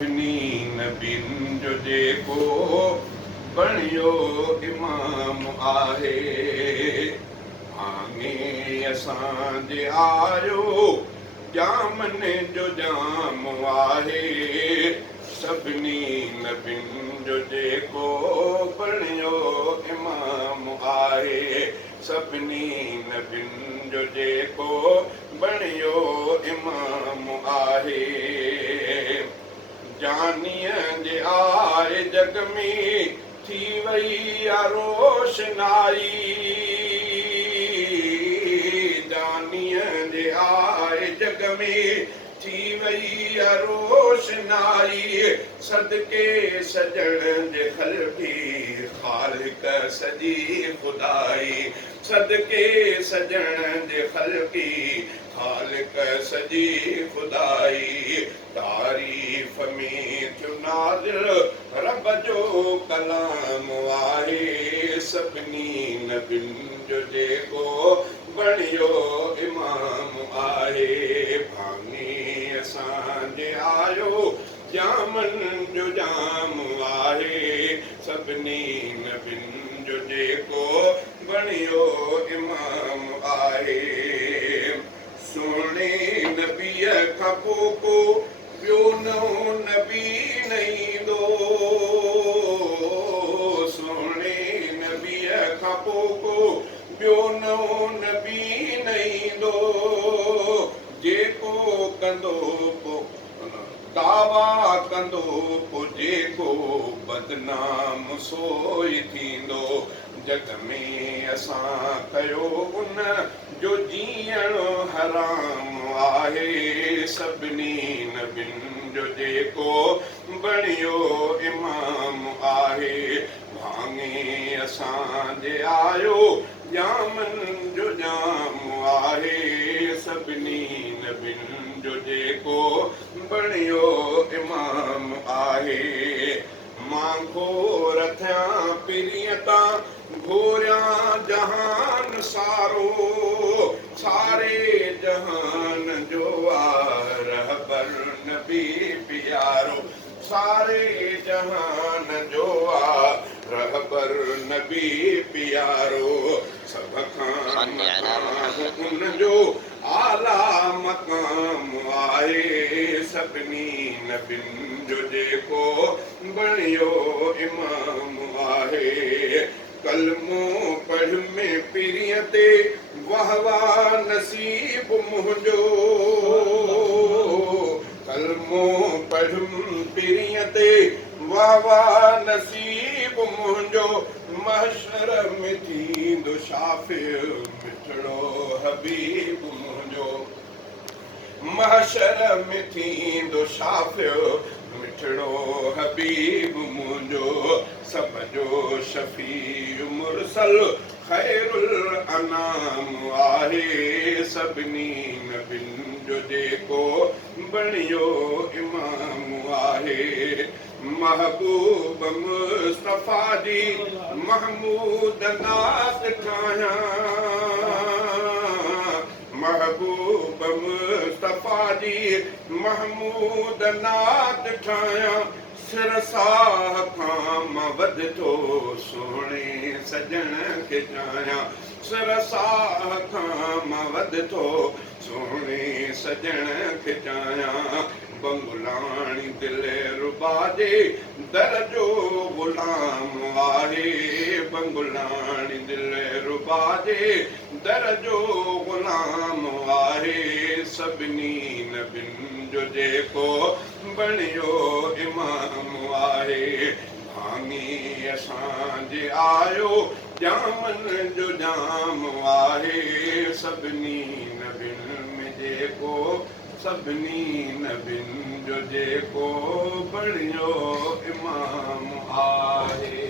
नबीन जो जेको बणियो इमाम आहे हाणे असांजे आयो जामन जो जाम आहे सभिनी नबीन जो जेको बणियो इमाम आहे सभिनी नबीन जो जेको बणियो इमाम आहे जानीअ जे आए जग में थी वई आ रोशनाई जानीअ जे आए जग में थी वई आ रोशनाई सदके सजण जे खलकी ख़ालिक सजी खुदाई सदके सजण जे खलकी ख़ालिक सजी खुदाई तारीफ़ में थियो नाज़िल रब जो कलाम आहे सभिनी नबिन जो जेको बणियो इमाम आहे भाङे असांजे आयो जामन जो जाम आहे सभिनी नबिन जो जेको बणियो इमाम आहे सोने नबीअ खां पोइ को ॿियो नओं नबी न ईंदो सोने नबीअ खां पोइ को ॿियो नओं नबी न ईंदो जेको कंदो पोइ दावा कंदो पोइ जेको बदनाम सोई थींदो जग में असां कयो उन जो जीअण हराम आहे सभिनी नबिन जो जेको बणियो इमाम आहे भाङे असांजे आयो जामन जो जाम आहे सभिनी नबिन जो जेको बणियो इमाम आहे मां घोर थियां पिरीअ तां घोरियां जहान सारो सारे जहान जो रहबर नबी प्यारो सारे जहान जो रहबर नबी प्यारो सब खां उन जो आला मकाम आहे सभिनी नबिन जो जेको बणियो इमाम आहे कलमो पढ़ में पीरीअ ते वाह वाह नसीब मुंहिंजो कलमो पढ़ पीरीअ ते वाह वाह नसीब मुंहिंजो महशर में थींदो शाफ़िर मिठड़ो हबीब मुंहिंजो महशर में थींदो शाफ़िर मिठड़ो हबीब मुंहिंजो सब जो शफ़ी मुरसल ख़ैरुल अनाम आहे सभिनी नबिन जो जेको बणियो इमाम आहे महबूब मुस्तफ़ा जी महमूद नात ठाहियां महबूब मुस्तफ़ा जी महमूद नात ठाहियां सिरसाह खां मां वध थो सोणे सजण खे चाहियां सिरसाह खां मां वध थो सोणे सजण खे चाहियां बंगुलाणी दिलि रुबा जे दर जो ग़ुलाम आहे बंगुलाणी दिलि रुबा जे दर जो ग़ुलाम आहे सभिनी नबिन जो जेको बणियो इमाम आहे भाङे असांजे आयो जामन जो जाम आहे सभिनी नबिन में जेको सभिनी नबिन जो जेको बणियो इमाम आहे।